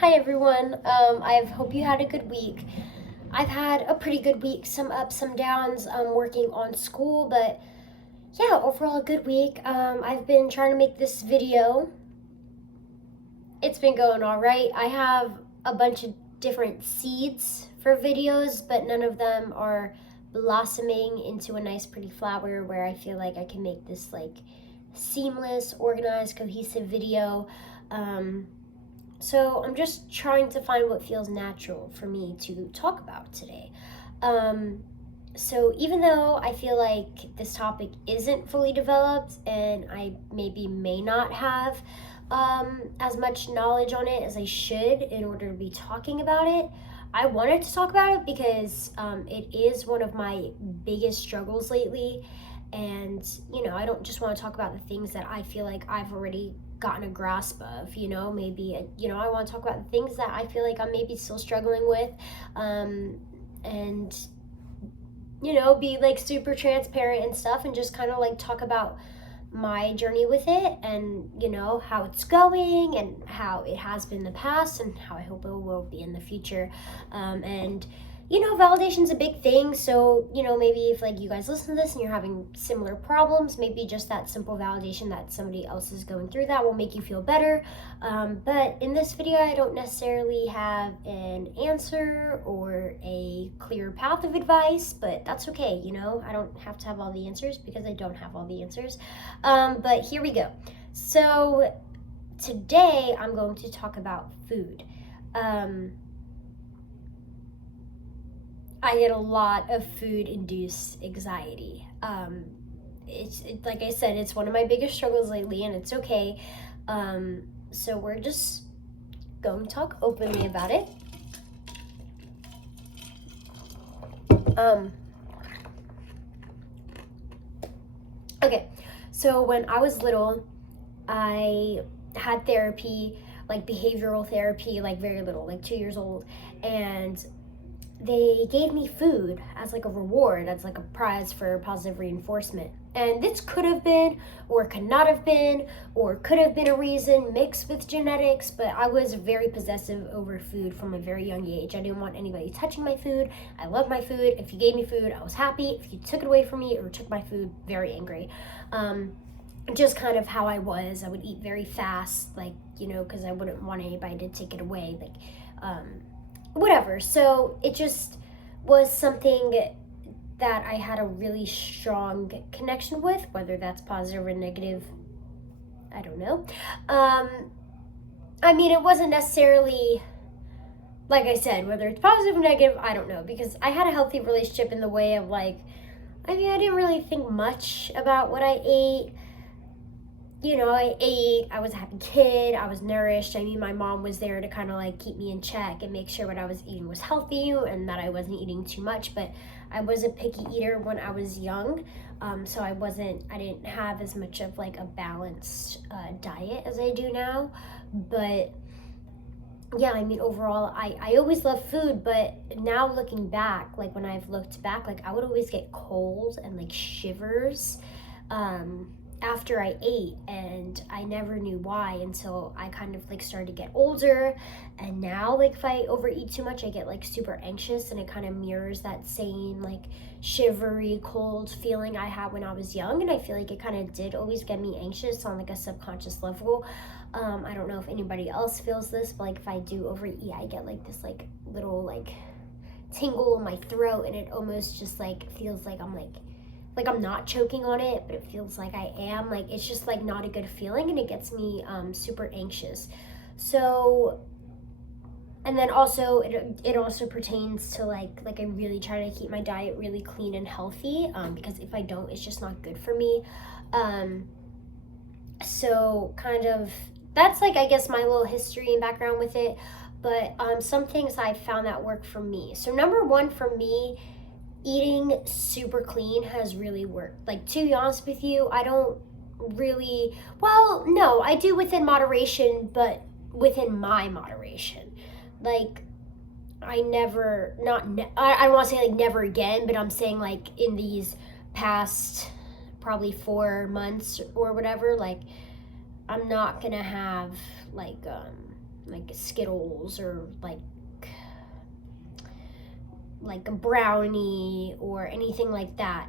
Hi everyone. I hope you had a good week. I've had a pretty good week, some ups, some downs. Working on school, but yeah, overall a good week. I've been trying to make this video. It's been going all right. I have a bunch of different seeds for videos, but none of them are blossoming into a nice, pretty flower where I feel like I can make this like seamless, organized, cohesive video. So I'm just trying to find what feels natural for me to talk about today. So even though I feel like this topic isn't fully developed and I maybe may not have as much knowledge on it as I should in order to be talking about it, I wanted to talk about it because it is one of my biggest struggles lately. And, I don't just want to talk about the things that I feel like I've already gotten a grasp of, maybe, I want to talk about the things that I feel like I'm maybe still struggling with, and, be like super transparent and stuff and just kind of like talk about my journey with it and, how it's going and how it has been in the past and how I hope it will be in the future. And validation's a big thing. So, maybe if like you guys listen to this and you're having similar problems, maybe just that simple validation that somebody else is going through that will make you feel better. But in this video, I don't necessarily have an answer or a clear path of advice, but that's okay. I don't have to have all the answers because I don't have all the answers. But here we go. So today I'm going to talk about food. I get a lot of food-induced anxiety. It's like I said, it's one of my biggest struggles lately, and it's okay. So we're just going to talk openly about it. Okay, so when I was little, I had therapy, like behavioral therapy, like very little, like 2 years old, and they gave me food as like a reward, as like a prize for positive reinforcement. And this could have been, or could not have been, or could have been a reason mixed with genetics, but I was very possessive over food from a very young age. I didn't want anybody touching my food. I loved my food. If you gave me food, I was happy. If you took it away from me or took my food, very angry. Just kind of how I was. I would eat very fast, like, because I wouldn't want anybody to take it away, like, whatever. So it just was something that I had a really strong connection with, whether that's positive or negative, I don't know. It wasn't necessarily, like I said, whether it's positive or negative, I don't know, because I had a healthy relationship in the way of like, I didn't really think much about what I ate. I ate, I was a happy kid, I was nourished. My mom was there to kind of like keep me in check and make sure what I was eating was healthy and that I wasn't eating too much, but I was a picky eater when I was young, so I didn't have as much of like a balanced diet as I do now. But yeah, overall, I always loved food, but now looking back, like when I've looked back, like I would always get cold and like shivers, after I ate, and I never knew why until I kind of like started to get older. And now like if I overeat too much, I get like super anxious, and it kind of mirrors that same like shivery cold feeling I had when I was young. And I feel like it kind of did always get me anxious on like a subconscious level. I don't know if anybody else feels this, but like if I do overeat, I get like this like little like tingle in my throat, and it almost just like feels like I'm not choking on it, but it feels like I am. Like it's just like not a good feeling, and it gets me super anxious. So, and then also it also pertains to like I really try to keep my diet really clean and healthy, because if I don't, it's just not good for me. So kind of that's like I guess my little history and background with it. But some things I found that work for me. So number one for me, eating super clean has really worked. Like, to be honest with you, I don't really, well, no, I do within moderation, but within my moderation. Like, I never, I don't want to say like never again, but I'm saying like in these past probably 4 months or whatever, like I'm not gonna have like like Skittles or like a brownie or anything like that,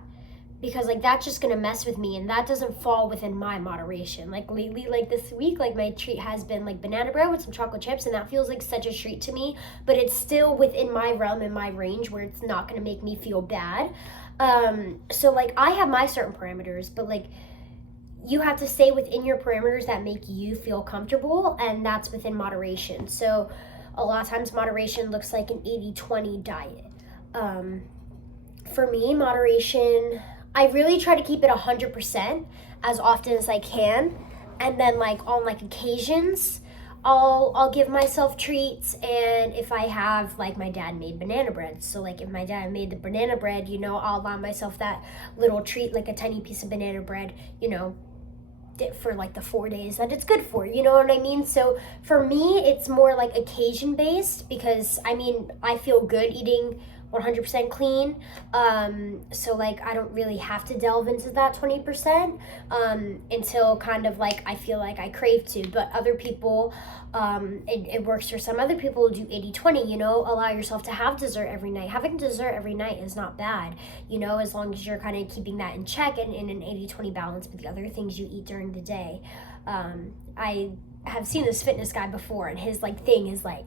because like that's just gonna mess with me, and that doesn't fall within my moderation. Like lately, like this week, like my treat has been like banana bread with some chocolate chips, and that feels like such a treat to me, but it's still within my realm and my range where it's not gonna make me feel bad. So like I have my certain parameters, but like you have to stay within your parameters that make you feel comfortable, and that's within moderation. So a lot of times moderation looks like an 80-20 diet. For me, moderation, I really try to keep it 100% as often as I can, and then like on like occasions I'll give myself treats. And if I have, like, my dad made banana bread, so like if my dad made the banana bread, I'll allow myself that little treat, like a tiny piece of banana bread, for like the 4 days that it's good for, you know what I mean? So for me, it's more like occasion based, because I feel good eating 100% clean. So like I don't really have to delve into that 20% until kind of like I feel like I crave to. But other people, it works for some. Other people do 80-20, allow yourself to have dessert every night. Having dessert every night is not bad, as long as you're kind of keeping that in check and in an 80-20 balance with the other things you eat during the day. I have seen this fitness guy before, and his like thing is like,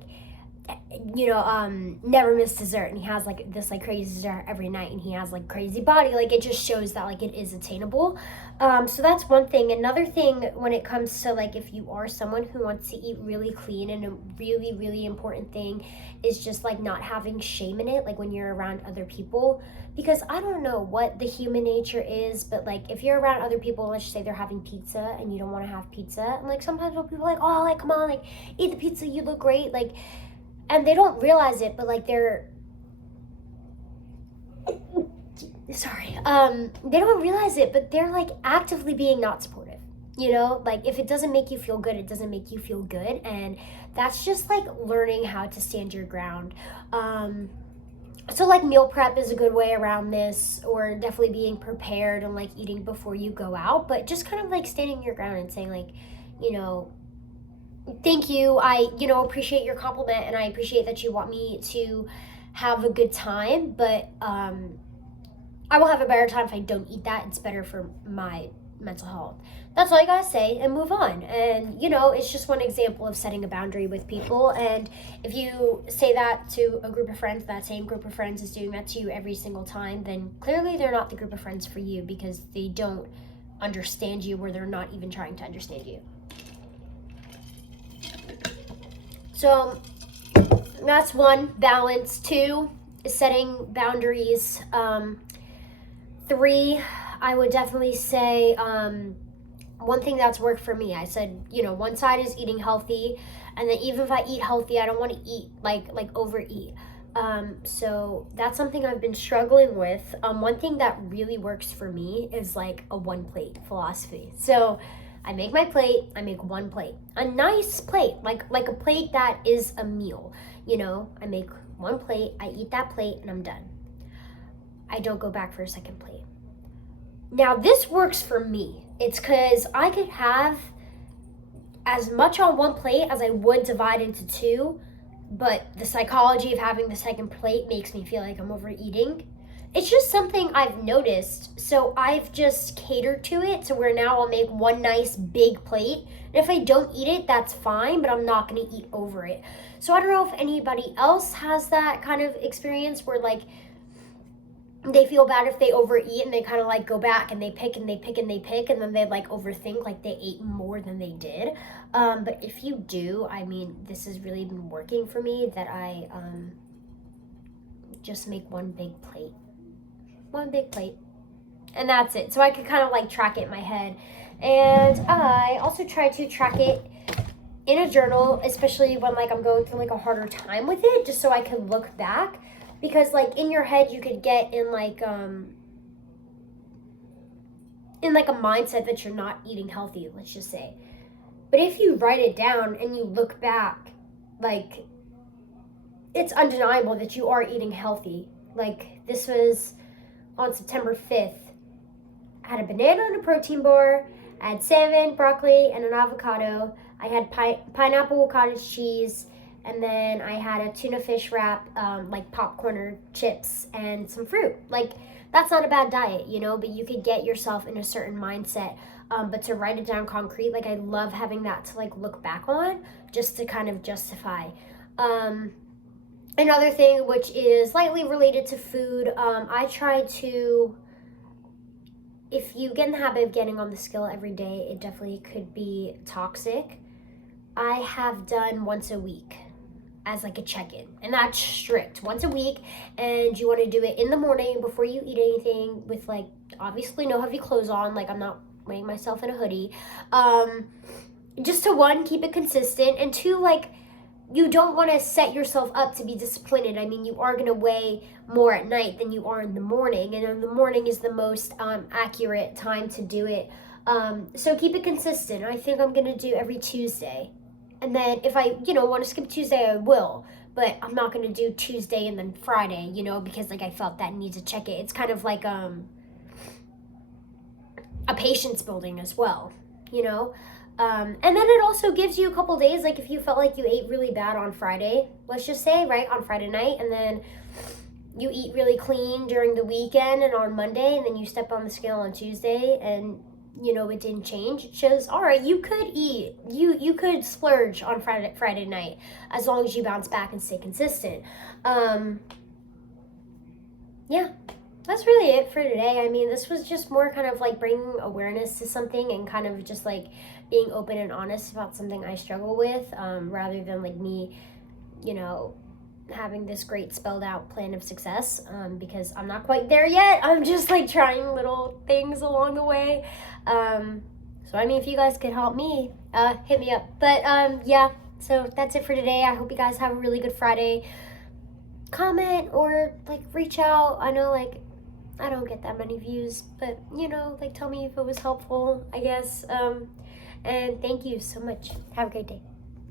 never miss dessert, and he has like this like crazy dessert every night, and he has like crazy body. Like it just shows that like it is attainable. So that's one thing. Another thing, when it comes to like if you are someone who wants to eat really clean, and a really really important thing is just like not having shame in it, like when you're around other people, because I don't know what the human nature is, but like if you're around other people, let's just say they're having pizza and you don't want to have pizza, and like sometimes people are like, oh, like come on, like eat the pizza, you look great, like, and they don't realize it, but like they're they don't realize it, but they're like actively being not supportive. Like if it doesn't make you feel good, it doesn't make you feel good, and that's just like learning how to stand your ground. So like meal prep is a good way around this, or definitely being prepared and like eating before you go out, but just kind of like standing your ground and saying like, thank you, I appreciate your compliment, and I appreciate that you want me to have a good time, but I will have a better time if I don't eat that. It's better for my mental health. That's all you gotta say and move on. And it's just one example of setting a boundary with people. And if you say that to a group of friends, that same group of friends is doing that to you every single time, then clearly they're not the group of friends for you, because they don't understand you, or they're not even trying to understand you. So that's one, balance. 2 is setting boundaries. 3, I would definitely say one thing that's worked for me. I said, one side is eating healthy, and then even if I eat healthy, I don't want to eat like overeat. So that's something I've been struggling with. One thing that really works for me is like a one plate philosophy. So I make my plate, I make one plate, a nice plate, like a plate that is a meal. I make one plate, I eat that plate, and I'm done. I don't go back for a second plate. Now this works for me. It's because I could have as much on one plate as I would divide into 2, but the psychology of having the second plate makes me feel like I'm overeating. It's just something I've noticed, so I've just catered to it to where now I'll make one nice big plate, and if I don't eat it, that's fine, but I'm not going to eat over it. So I don't know if anybody else has that kind of experience where like they feel bad if they overeat, and they kind of like go back and they pick and they pick and they pick, and then they like overthink like they ate more than they did. But if you do, this has really been working for me, that I just make one big plate, and that's it. So I could kind of like track it in my head, and I also try to track it in a journal, especially when like I'm going through like a harder time with it, just so I can look back. Because like in your head you could get in like a mindset that you're not eating healthy, let's just say. But if you write it down and you look back, like it's undeniable that you are eating healthy. Like this was on September 5th. I had a banana and a protein bar, I had salmon, broccoli, and an avocado. I had pineapple cottage cheese, and then I had a tuna fish wrap, like popcorn or chips, and some fruit. Like, that's not a bad diet, you know, but you could get yourself in a certain mindset. But to write it down concrete, like, I love having that to, like, look back on, just to kind of justify. Another thing, which is lightly related to food, I try to, if you get in the habit of getting on the scale every day, it definitely could be toxic. I have done once a week as like a check-in, and that's strict, once a week, and you want to do it in the morning before you eat anything, with like obviously no heavy clothes on, like I'm not weighing myself in a hoodie, just to, one, keep it consistent, and two, like, you don't want to set yourself up to be disappointed. I mean, you are going to weigh more at night than you are in the morning, and in the morning is the most accurate time to do it. So keep it consistent. I think I'm going to do every Tuesday. And then if I, want to skip Tuesday, I will. But I'm not going to do Tuesday and then Friday, because, like, I felt that need to check it. It's kind of like a patience building as well, And then it also gives you a couple days, like if you felt like you ate really bad on Friday, let's just say, right, on Friday night, and then you eat really clean during the weekend and on Monday, and then you step on the scale on Tuesday and, it didn't change. It shows, all right, you could eat, you could splurge on Friday night, as long as you bounce back and stay consistent. Yeah. That's really it for today. I mean, this was just more kind of like bringing awareness to something, and kind of just like being open and honest about something I struggle with, rather than like me, having this great spelled out plan of success, because I'm not quite there yet. I'm just like trying little things along the way. So I mean, if you guys could help me, hit me up. But yeah, so that's it for today. I hope you guys have a really good Friday. Comment or like reach out. I know, like, I don't get that many views, but like, tell me if it was helpful, I guess. And thank you so much. Have a great day.